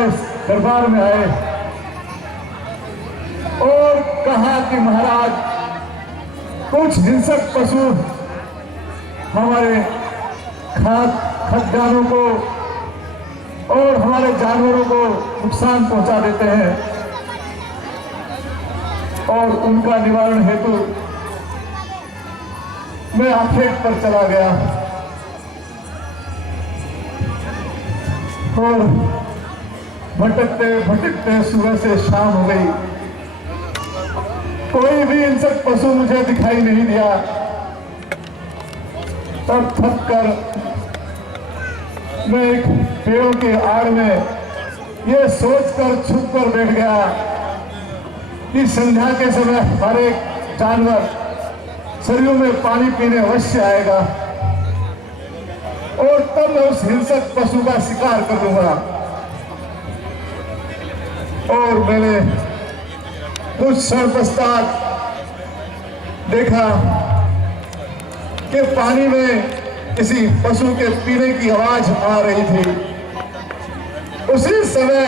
मेरे दरबार में आए और कहा कि महाराज, कुछ हिंसक पशु हमारे खाद्यान्नों को और हमारे जानवरों को नुकसान पहुंचा देते हैं और उनका निवारण हेतु मैं आखेट पर चला गया और भटकते भटकते सुबह से शाम हो गई। कोई भी हिंसक पशु मुझे दिखाई नहीं दिया। तब थक कर मैं एक पेड़ों के आड़ में ये सोचकर छुप कर बैठ गया कि संध्या के समय हर एक जानवर सरयू में पानी पीने अवश्य आएगा और तब मैं उस हिंसक पशु का शिकार कर लूंगा। और मैंने कुछ क्षण पश्चात देखा कि पानी में किसी पशु के पीने की आवाज आ रही थी। उसी समय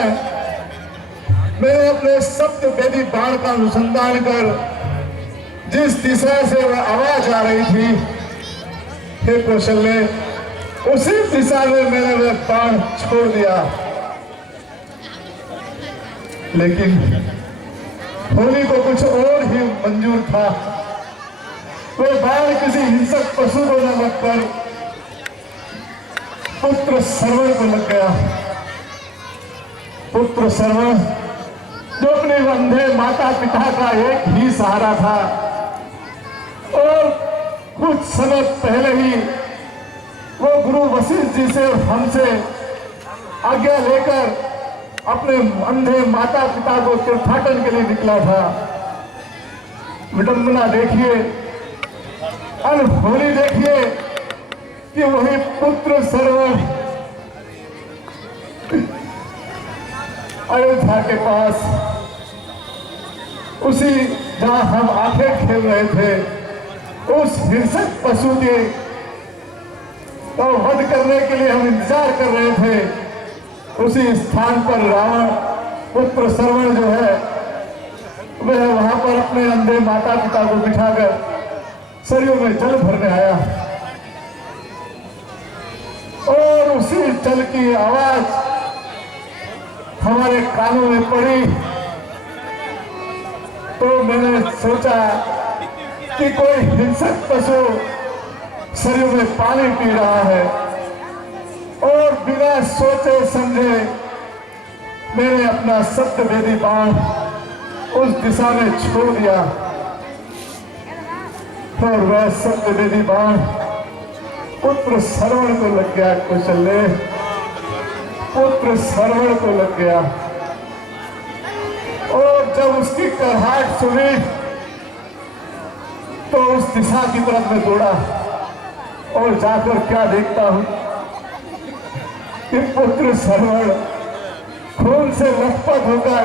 मैंने अपने सप्त वेदी बाण का अनुसंधान कर जिस दिशा से वह आवाज आ रही थी, हे कौशल्य, उसी दिशा में मैंने वह बाण छोड़ दिया। लेकिन होली को कुछ और ही मंजूर था। वो बाण किसी हिंसक पशु को न लगकर पुत्र श्रवण को लग गया। पुत्र श्रवण जो अपने अंधे माता पिता का एक ही सहारा था और कुछ समय पहले ही वो गुरु वशिष्ठ जी से हमसे आज्ञा लेकर अपने अंधे माता पिता को तीर्थाटन के लिए निकला था। विडंबना देखिए, अनहोनी देखिए कि वही पुत्र श्रवण अयोध्या के पास, उसी जहां हम आंखें खेल रहे थे, उस हिंसक पशु के तो वध करने के लिए हम इंतजार कर रहे थे, उसी स्थान पर रावण पुत्र श्रवण जो है वह वहां पर अपने अंधे माता पिता को बिठाकर सरयू में जल भरने आया और उसी जल की आवाज हमारे कानों में पड़ी तो मैंने सोचा कि कोई हिंसक पशु सरयू में पानी पी रहा है और बिना सोचे समझे मैंने अपना सप्तवेदी बाण उस दिशा में छोड़ दिया और वह सप्तवेदी बाण पुत्र श्रवण को लग गया। कौशल्य, पुत्र श्रवण को लग गया और जब उसकी करहाट सुनी तो उस दिशा की तरफ में दौड़ा और जाकर क्या देखता हूं कि पुत्र श्रवण खून से लथपथ होकर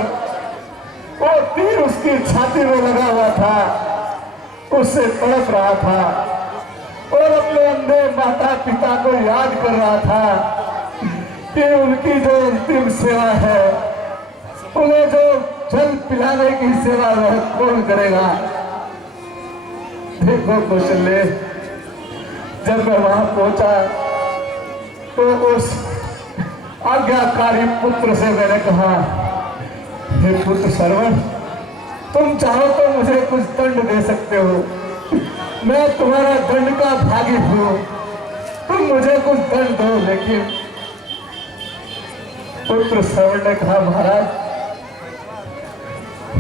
और तीर उसकी छाती में लगा हुआ था, उससे तड़प रहा था और अपने अंधे माता पिता को याद कर रहा था कि उनकी जो अंतिम सेवा है, उन्हें जो जल पिलाने की सेवा वह कौन करेगा। देखो कौशल्य, जब मैं वहां पहुंचा तो उस आज्ञाकारी पुत्र से मैंने कहा, हे पुत्र श्रवण, तुम चाहो तो मुझे कुछ दंड दे सकते हो, मैं तुम्हारा दंड का भागी हूं, तुम मुझे कुछ दंड दो। लेकिन पुत्र श्रवण ने कहा, महाराज,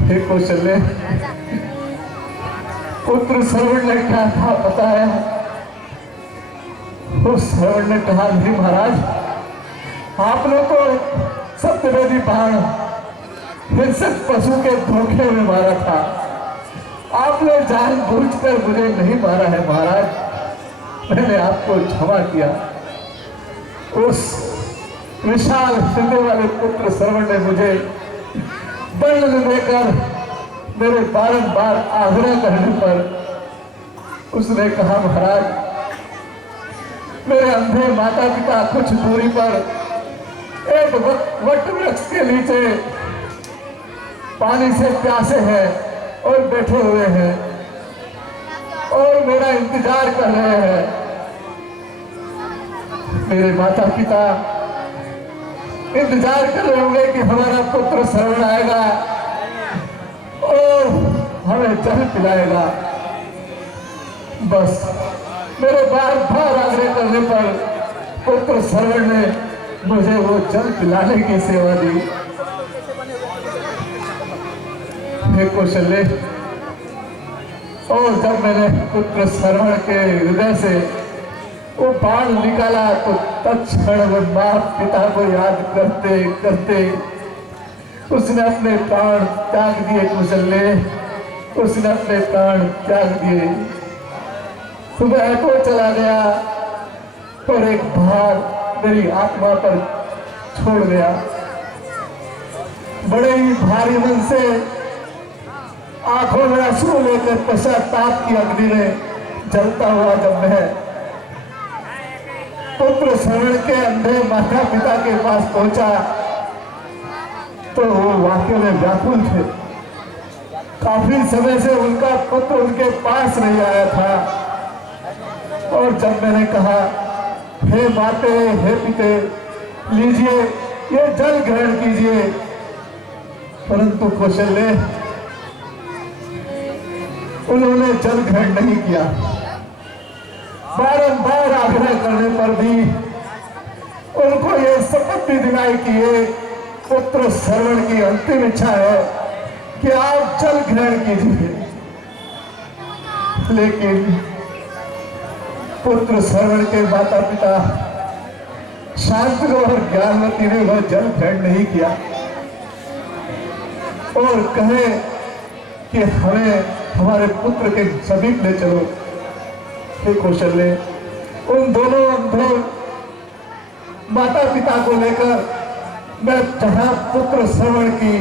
हे कौशल्य, पुत्र श्रवण ने क्या था पता है? उस श्रवण ने कहा, नहीं महाराज, आपने तो सप्तवेदी बाण हिंसक पशु के धोखे में मारा था, आपने जानबूझकर मुझे नहीं मारा है महाराज, मैंने आपको क्षमा किया। उस विशाल हृदय वाले पुत्र श्रवण ने मुझे दंड देकर मेरे बारंबार आग्रह करने पर उसने कहा, महाराज, मेरे अंधे माता पिता कुछ दूरी पर एक वट वृक्ष के नीचे पानी से प्यासे हैं और बैठे हुए हैं और मेरा इंतजार कर रहे हैं। मेरे माता पिता इंतजार कर रहे होंगे कि हमारा पुत्र श्रवण आएगा और हमें जल पिलाएगा। बस मेरे बार बार आग्रह करने पर पुत्र श्रवण ने मुझे वो जल पिलाने की सेवा दी। हे कौशल्य, और जब मैंने पुत्र श्रवण के हृदय से वो बाण निकाला तो तत्क्षण वो बाप पिता को याद करते करते उसने अपने प्राण त्याग दिए। कौशल्य, उसने अपने प्राण त्याग दिए। सुबह को चला गया और एक भार मेरी आत्मा पर छोड़ गया। बड़े ही भारी मन से आंखों में आंसू लेकर पश्चाताप की अग्नि में जलता हुआ जब मैं पुत्र श्रवण के अंधे माता पिता के पास पहुंचा तो वो वाकई में व्याकुल थे। काफी समय से उनका पुत्र उनके पास नहीं आया था और जब मैंने कहा, हे माते, हे पिते, लीजिए ये जल ग्रहण कीजिए, परंतु कौशल्य उन्होंने जल ग्रहण नहीं किया। बारंबार आग्रह करने पर भी उनको ये शपथ भी दिलाई कि ये पुत्र श्रवण की अंतिम इच्छा है कि आप जल ग्रहण कीजिए, लेकिन पुत्र श्रवण के माता पिता शांतनु और ज्ञानवती ने वह जल ग्रहण नहीं किया और कहे कि हमें हमारे पुत्र के समीप ले चलो। हे कौशल्य, उन दोनों अंधों माता पिता को लेकर मैं जहां पुत्र श्रवण की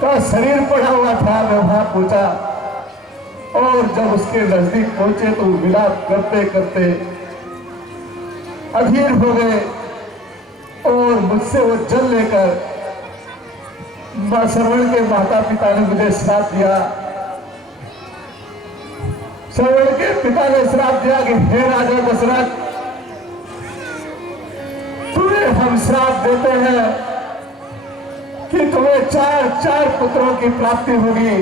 का शरीर पड़ा हुआ था मैं वहां पहुंचा और जब उसके नजदीक पहुंचे तो विलाप करते करते अधीर हो गए और मुझसे वो जल लेकर श्रवण के माता पिता ने मुझे श्राप दिया। श्रवण के पिता ने श्राप दिया कि हे राजा दशरथ, तुम्हें हम श्राप देते हैं कि तुम्हें चार पुत्रों की प्राप्ति होगी,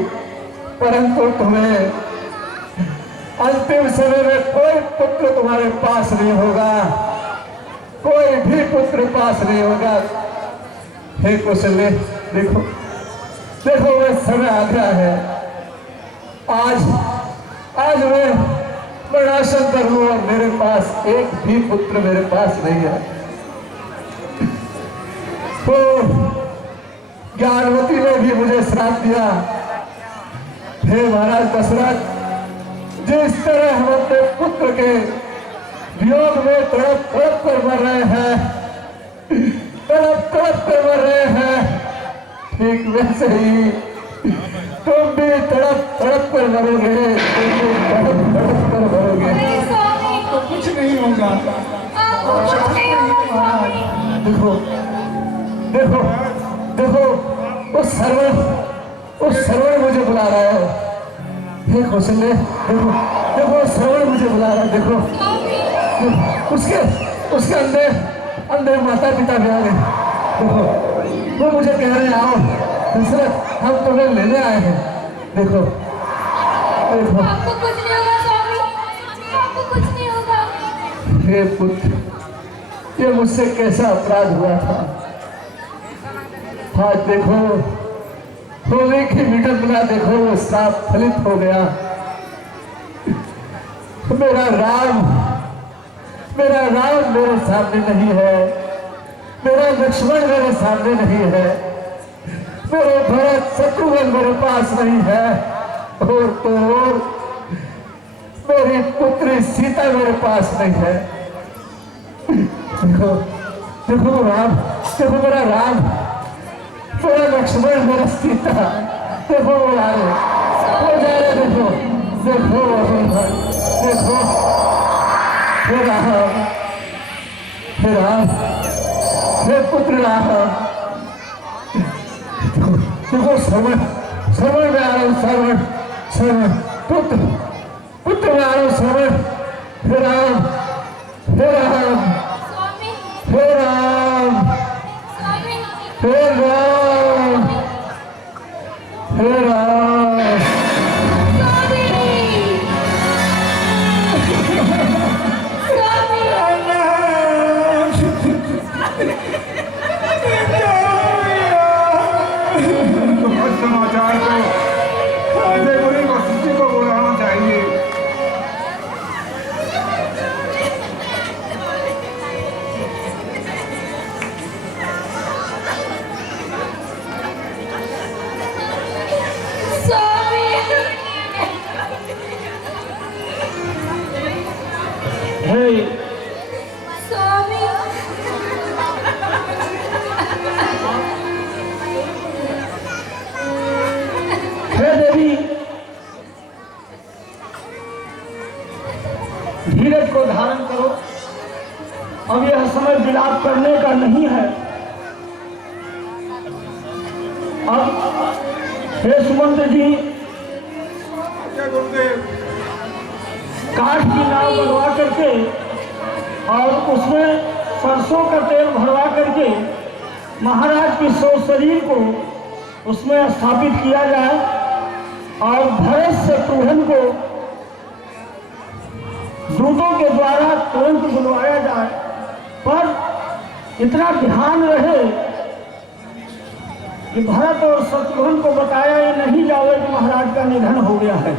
परंतु तुम्हें अंतिम समय में कोई पुत्र तुम्हारे पास नहीं होगा, कोई भी पुत्र पास नहीं होगा। हे कौशल्य, देखो देखो वह समय आ गया है। आज मैं मरणासन पर हूं और मेरे पास एक भी पुत्र मेरे पास नहीं है। तो ज्ञानवती ने भी मुझे श्राप दिया, हे महाराज दशरथ, जिस तरह हम अपने पुत्र के वियोग में तड़प तड़प कर मर रहे हैं, तड़प तड़प कर मर रहे हैं, ठीक वैसे ही तुम भी तड़प तड़प कर मरोगे, तुम भी तड़प तड़प कर मरोगे। तो कुछ नहीं होगा। देखो देखो देखो, उस श्रवण मुझे बुला रहा है। हे कौशल्य, देखो देखो, श्रवण मुझे बुला रहा है। देखो उसके अंदर माता पिता भी आ गए। देखो वो मुझे कह रहे हैं, आओ दशरथ, हम तुम्हें लेने आए हैं। देखो देखो, आपको कुछ नहीं होगा स्वामी, आपको कुछ नहीं होगा। हे पुत्र, ये मुझसे कैसा अपराध हुआ था। आज देखो होली की विडंबना, देखो वो श्राप फलित हो गया। मेरा राम मेरे सामने नहीं है, मेरा लक्ष्मण मेरे सामने नहीं है, मेरे भरत शत्रुघ्न मेरे पास नहीं है, और तो और मेरी पुत्री सीता मेरे पास नहीं है। देखो देखो राम, देखो मेरा राम, मेरा लक्ष्मण, मेरा सीता, देखो वो आ रहे, देखो देखो देखो, हे राम, हे राम, हे पुत्र राम, देखो श्रवण श्रवण में आ रहा हूँ, श्रवण श्रवण पुत्र पुत्र में आ रहा हूँ, श्रवण। हे राम हे राम स्वामी हे राम स्वामी हे राम हे राम। समाचार को आधे बुरी वस्तु को बुलाना चाहिए। हे स्वामी हे देवी, धीरज को धारण करो। अब यह समय विलाप करने का नहीं है। अब हे सुमंत जी, क्या गुरुदेव? काठ की नाव बनवा करके और उसमें सरसों का तेल भरवा करके महाराज के सौ शरीर को उसमें स्थापित किया जाए और भरत से शत्रुघ्न को दूतों के द्वारा तुरंत बुलवाया जाए। पर इतना ध्यान रहे कि भरत और शत्रुघ्न को बताया ये नहीं जावे कि महाराज का निधन हो गया है।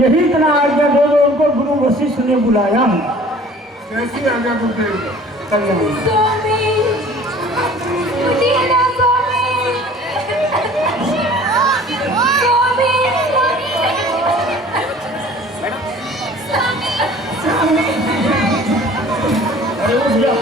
यही इतना आज्ञा दे दो उनको। गुरु वशिष्ठ ने बुलाया है। कैसी आज्ञा गुरुदेव? स्वामी उठिए ना स्वामी स्वामी अरे उठ जा।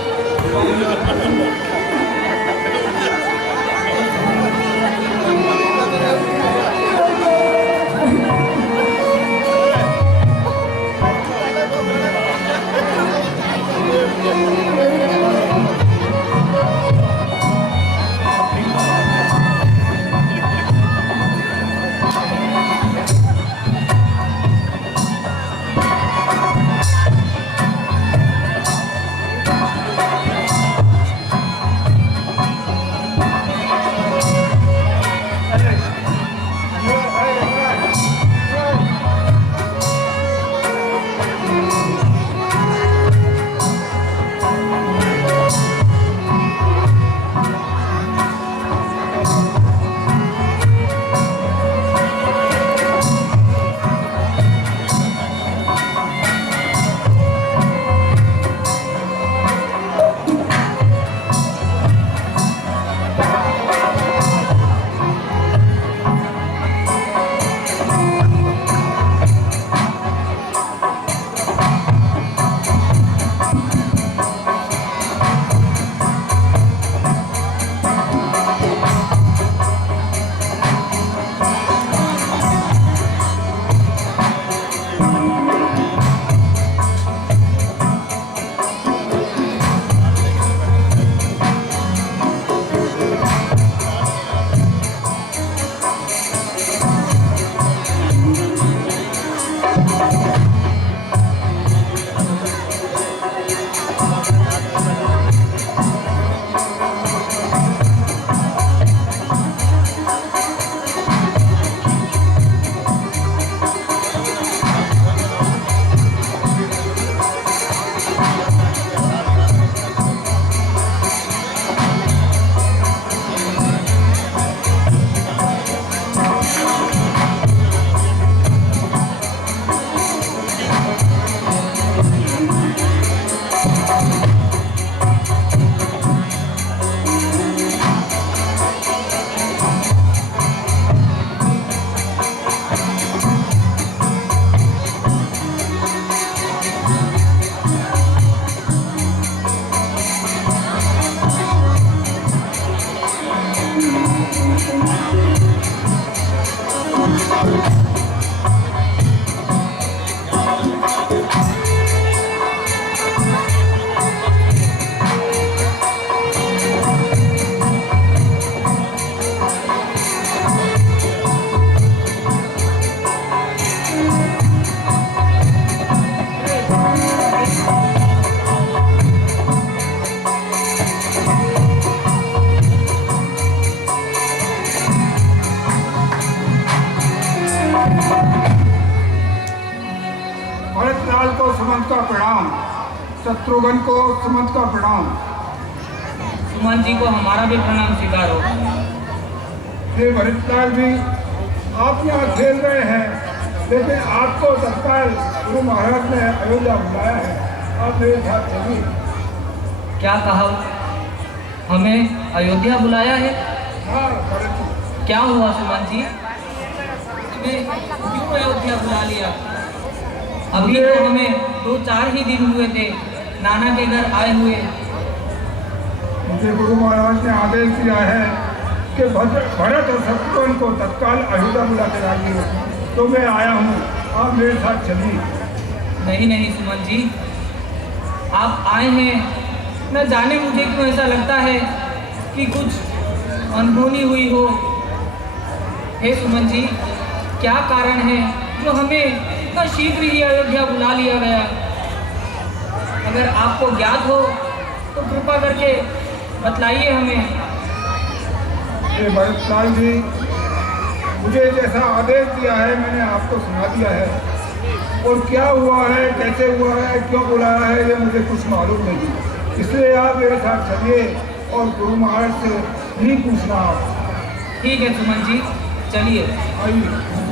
शत्रुघ्न को सुमंत का प्रणाम। सुमन जी को हमारा भी प्रणाम स्वीकार हो। हे भरतलाल जी, आप यहाँ खेल रहे हैं, लेकिन आपको तत्काल गुरु महाराज ने अयोध्या बुलाया है। आप मेरे साथ चलिए। क्या कहा? हमें अयोध्या बुलाया है? हाँ भरत जी। क्या हुआ सुमन जी? हमें क्यों अयोध्या बुला लिया? अभी तो हमें 2-4 ही दिन हुए थे नाना के घर आए हुए। मुझे गुरु महाराज ने आदेश दिया है कि भरत और शत्रुघ्न को तत्काल अयोध्या बुला के लाइए, तो मैं आया हूँ। आप मेरे साथ चलिए। नहीं नहीं सुमन जी, आप आए हैं, न जाने मुझे क्यों ऐसा लगता है कि कुछ अनहोनी हुई हो। हे सुमन जी, क्या कारण है जो हमें इतना शीघ्र ही अयोध्या बुला लिया गया? अगर आपको ज्ञात हो तो कृपा करके बतलाइए हमें। हे भरतलाल जी, मुझे जैसा आदेश दिया है मैंने आपको सुना दिया है, और क्या हुआ है, कैसे हुआ है, क्यों बुलाया है, ये मुझे कुछ मालूम नहीं। इसलिए आप मेरे साथ चलिए और गुरु महाराज से नहीं पूछना आप। ठीक है सुमन जी, चलिए। आइए।